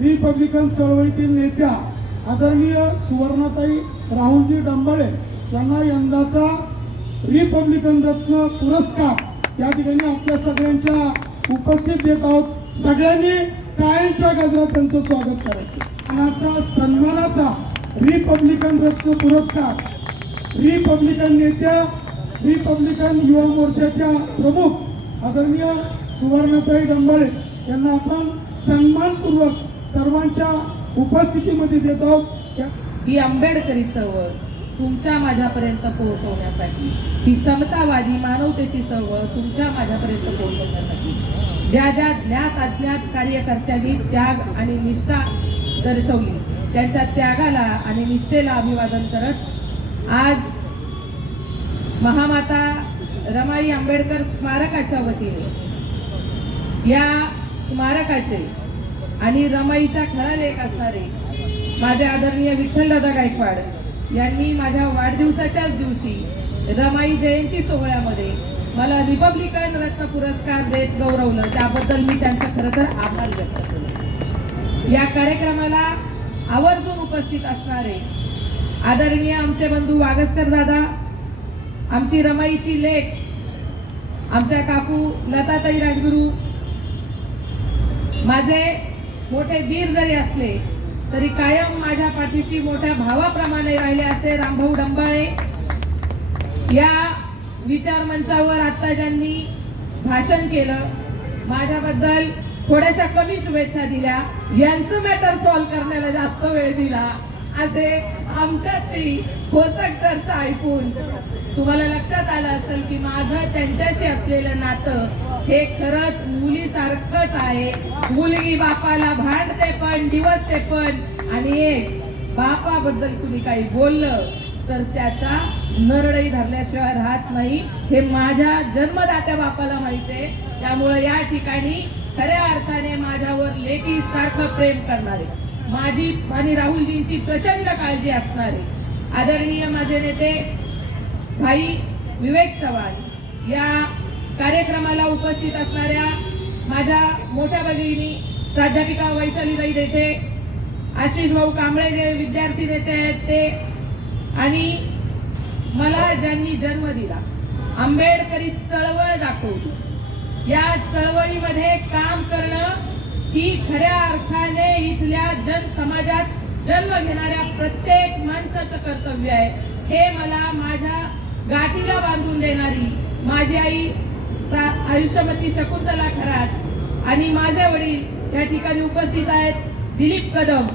Republican चळवळीतील नेत्या आदरणीय सुवर्णाताई राहुलजी डंबळे यांना यंदाचा रिपब्लिकन रत्न पुरस्कार या ठिकाणी आपल्या सगळ्यांच्या उपस्थित देत आहोत सगळ्यांनी कायमच्या गजरात त्यांचं स्वागत करायचं सन्मानाचा रिपब्लिकन रत्न पुरस्कार रिपब्लिकन नेत्या रिपब्लिकन युवा मोर्चाच्या प्रमुख आदरणीय सुवर्णताई डंबाळे यांना आपण सन्मानपूर्वक सर्वांच्या उपस्थितीमध्ये देतो ही आंबेडकरी चळवळ तुमच्या माझ्यापर्यंत पोहोचवण्यासाठी ही समतावादी मानवतेची चळवळ तुमच्या माझ्यापर्यंत पोहोचवण्यासाठी ज्या ज्या ज्ञात अज्ञात कार्यकर्त्यांनी त्याग आणि निष्ठा दर्शवली त्यांच्या त्यागाला आणि निष्ठेला अभिवादन करत आज महामाता रमाई आंबेडकर स्मारकाच्या वतीने या स्मारकाचे आणि रमाईचा खरा लेख असणारे माझे आदरणीय विठ्ठलदा गायकवाड यांनी माझ्या वाढदिवसाच्याच दिवशी रमाई जयंती सोहळ्यामध्ये मला रिपब्लिकन रत्न पुरस्कार देत गौरवलं त्याबद्दल मी त्यांचा खरं तर आभार व्यक्त केले या कार्यक्रमाला आवर्जून उपस्थित असणारे आदरणीय आमचे बंधू वागस्कर दादा आमची रमाईची लेख आमच्या काकू लताताई राजगुरू माझे मोठे वीर जरी असले तरी कायम माझ्या पाठीशी मोठ्या भावाप्रमाणे राहिले असे रामभाऊ डंबाळे या विचार मंचावर आता ज्यांनी भाषण केलं माझ्याबद्दल थोड्याशा कमी शुभेच्छा दिल्या यांचं मॅटर सॉल्व्ह करण्याला जास्त वेळ दिला असे आमच्यातली खोचक चर्चा ऐकून तुम्हाला लक्षात आलं असेल की माझं त्यांच्याशी असलेलं नातं हे खरंच मुलीसारखंच आहे मुलगी बापाला भांडते पण दिवसते पण आणि एक बापाबद्दल तुम्ही काही बोललं तर त्याचा नरडही धरल्याशिवाय राहत नाही हे माझ्या जन्मदात्या बापाला माहित आहे त्यामुळं या ठिकाणी खऱ्या अर्थाने माझ्यावर लेडी सारखं प्रेम करणारे माझी आणि राहुलजींची प्रचंड काळजी असणारे आदरणीय माझे नेते भाई विवेक चव्हाण या कार्यक्रमाला उपस्थित असणाऱ्या माझ्या मोठ्या भगिनी प्राध्यापिका वैशालीबाई देठे आशिष भाऊ कांबळे जे विद्यार्थी नेते आहेत ते आणि मला ज्यांनी जन्म दिला आंबेडकरी चळवळ दाखवली या चळवळीमध्ये काम करणं ही खऱ्या अर्थाने इथल्या जन समाजात जन्म घेणाऱ्या प्रत्येक माणसाचं कर्तव्य आहे हे मला गाठीला बांधून देणारी माझी आई आयुष्यमती शकुंतला खरात आणि माझे वडील या ठिकाणी उपस्थित आहेत दिलीप कदम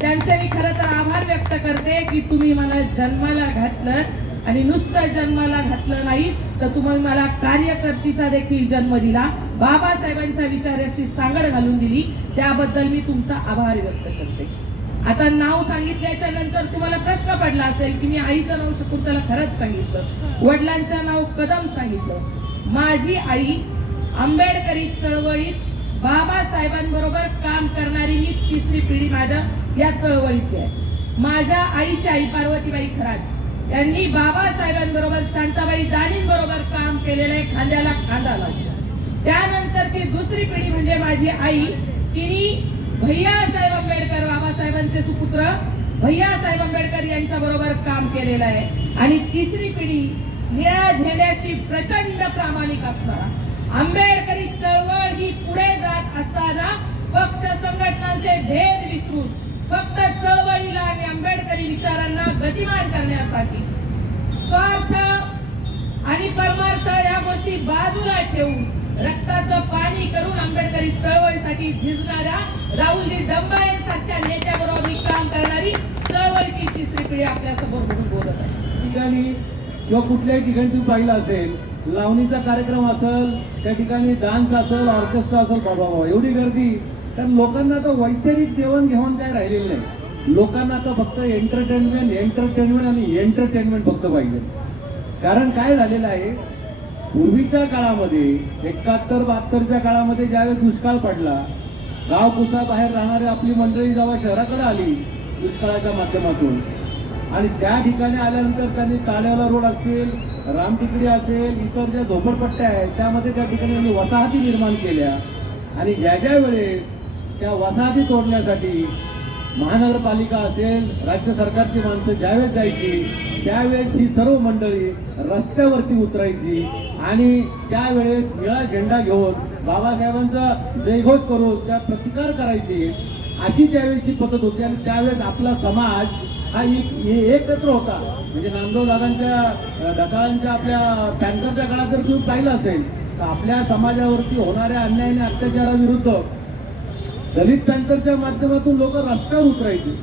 त्यांचे मी खरं तर आभार व्यक्त करते की तुम्ही मला जन्माला घातलं आणि नुसतं जन्माला घातलं नाही तर तुम्ही मला कार्यकर्तीचा देखील जन्म दिला बाबासाहेबांच्या विचाराशी सांगड घालून दिली त्याबद्दल मी तुमचा आभार व्यक्त करते आता नाव सांगितल्याच्या नंतर तुम्हाला प्रश्न पडला असेल की मी आईचं नाव त्याला खरंच सांगितलं वडिलांचं नाव कदम सांगितलं माझी आई आंबेडकरी चळवळीत बाबासाहेबांबरोबर काम करणारी मी तिसरी पिढी माझ्या या चळवळीत आहे माझ्या आईची आई पार्वतीबाई खरात यांनी बाबासाहेबांबरोबर शांताबाई दानींबरोबर काम केलेलं आहे खांद्याला खांदा लावला त्यानंतरची दुसरी पिढी म्हणजे माझी आई तिने भैया साहेब आंबेडकर बाबासाहेबांचे सुपुत्र भैया साहेब आंबेडकर यांच्या बरोबर काम केलेलं आहे आणि तिसरी पिढी या झेंड्याशी प्रचंड प्रामाणिक असणार आंबेडकरी चळवळ ही पुढे जात असताना पक्ष संघटनांचे भेद विसरून फक्त चळवळीला आणि आंबेडकरी विचारांना गतिमान करण्यासाठी स्वार्थ आणि परमार्थ या गोष्टी बाजूला ठेवून रक्ताचं पाणी करून आंबेडकरी चळवळीसाठी झिजणाऱ्या राहुलजी डंबाळे सारख्या नेत्याबरोबर मी काम करणारी चळवळीची तिसरी पिढी आपल्या समोर म्हणून बोलत आहे ठिकाणी किंवा कुठल्याही ठिकाणी तुम्ही पाहिलं असेल लावणीचा कार्यक्रम असेल त्या ठिकाणी डान्स असेल ऑर्केस्ट्रा असेल बाबा बाबा एवढी गर्दी तर लोकांना तर वैचारिक घेऊन काय राहिलेलं नाही लोकांना तर फक्त एंटरटेनमेंट एंटरटेनमेंट आणि एंटरटेनमेंट फक्त पाहिजे कारण काय झालेलं आहे पूर्वीच्या काळामध्ये एकाहत्तर बहात्तरच्या काळामध्ये ज्यावेळेस दुष्काळ पडला गाव बाहेर राहणारी आपली मंडळी जेव्हा शहराकडे आली दुष्काळाच्या माध्यमातून आणि त्या ठिकाणी आल्यानंतर त्यांनी काळ्याला रोड असतील रामटिकडी असेल इतर ज्या झोपडपट्ट्या आहेत त्यामध्ये त्या ठिकाणी त्यांनी वसाहती निर्माण केल्या आणि ज्या ज्या वेळेस त्या वसाहती तोडण्यासाठी महानगरपालिका असेल राज्य सरकारची माणसं ज्यावेळेस जायची त्यावेळेस ही सर्व मंडळी रस्त्यावरती उतरायची आणि त्यावेळेस निळा झेंडा घेऊन बाबासाहेबांचा जयघोष करून त्या प्रतिकार करायची अशी त्यावेळेसची पद्धत होती आणि त्यावेळेस आपला समाज हा एक एकत्र होता म्हणजे नामदेव दादांच्या ढसाळांच्या आपल्या टँकरच्या काळात जर तुम्ही पाहिलं असेल तर आपल्या समाजावरती होणाऱ्या अन्याय आणि अत्याचाराविरुद्ध दलित टँकरच्या माध्यमातून लोक रस्त्यावर उतरायचे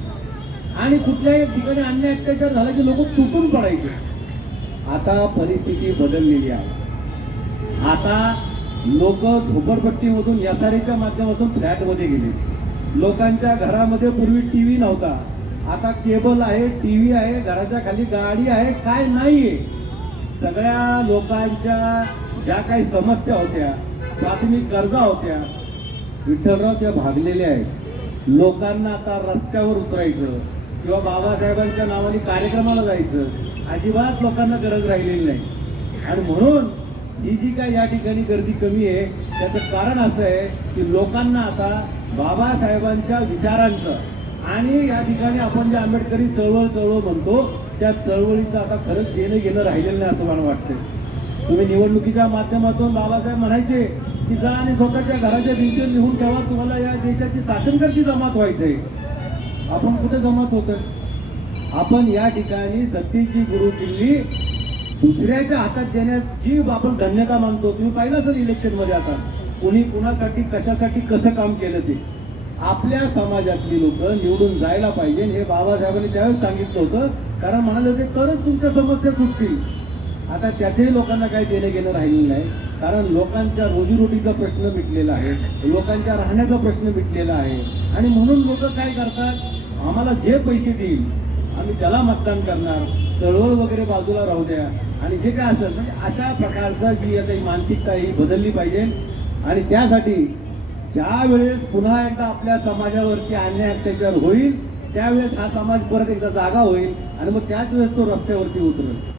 आणि कुठल्याही ठिकाणी अन्याय अत्याचार झाला की लोक तुटून पडायचे आता परिस्थिती बदललेली आहे आता लोक झोपडपट्टीमधून एच्या माध्यमातून फ्लॅटमध्ये गेले लोकांच्या घरामध्ये पूर्वी टी व्ही नव्हता आता केबल आहे टी व्ही आहे घराच्या खाली गाडी आहे काय नाही सगळ्या लोकांच्या ज्या काही समस्या होत्या प्राथमिक गरजा होत्या विठ्ठलराव त्या भागलेल्या आहेत लोकांना आता रस्त्यावर उतरायचं किंवा बाबासाहेबांच्या नावाने कार्यक्रमाला जायचं अजिबात लोकांना गरज राहिलेली नाही आणि म्हणून ही जी काय या ठिकाणी गर्दी कमी आहे त्याचं कारण असं आहे की लोकांना आता बाबासाहेबांच्या विचारांचं आणि या ठिकाणी आपण जे आंबेडकरी चळवळ चळवळ म्हणतो त्या चळवळीचं आता खरंच घेणं घेणं राहिलेलं नाही असं मला वाटतं तुम्ही निवडणुकीच्या माध्यमातून बाबासाहेब म्हणायचे की जा आणि स्वतःच्या घराच्या भिंतीवर लिहून ठेवा तुम्हाला या देशाची शासनकर्ती जमात व्हायचंय आपण कुठे जमात होतोय आपण या ठिकाणी सत्तेची गुरु किल्ली दुसऱ्याच्या हातात देण्यात जी आपण धन्यता मानतो तुम्ही पाहिलं सर इलेक्शन मध्ये आता कुणी कुणासाठी कशासाठी कसं काम केलं ते आपल्या समाजातली लोक निवडून जायला पाहिजे हे बाबासाहेबांनी त्यावेळेस सांगितलं होतं कारण म्हणाले होते तरच तुमच्या समस्या सुटतील आता त्याचेही लोकांना काही देणं घेणं राहिलेलं नाही कारण लोकांच्या रोजीरोटीचा प्रश्न मिटलेला आहे लोकांच्या राहण्याचा प्रश्न मिटलेला आहे आणि म्हणून लोक काय करतात आम्हाला जे पैसे देईल आम्ही त्याला मतदान करणार चळवळ वगैरे बाजूला राहू द्या आणि जे काय असेल म्हणजे अशा प्रकारचं जी आता मानसिकता ही बदलली पाहिजे आणि त्यासाठी ज्या वेळेस पुन्हा एकदा आपल्या समाजावरती अन्याय अत्याचार होईल त्यावेळेस हा समाज परत एकदा जागा होईल आणि मग त्याच वेळेस तो रस्त्यावरती उतरेल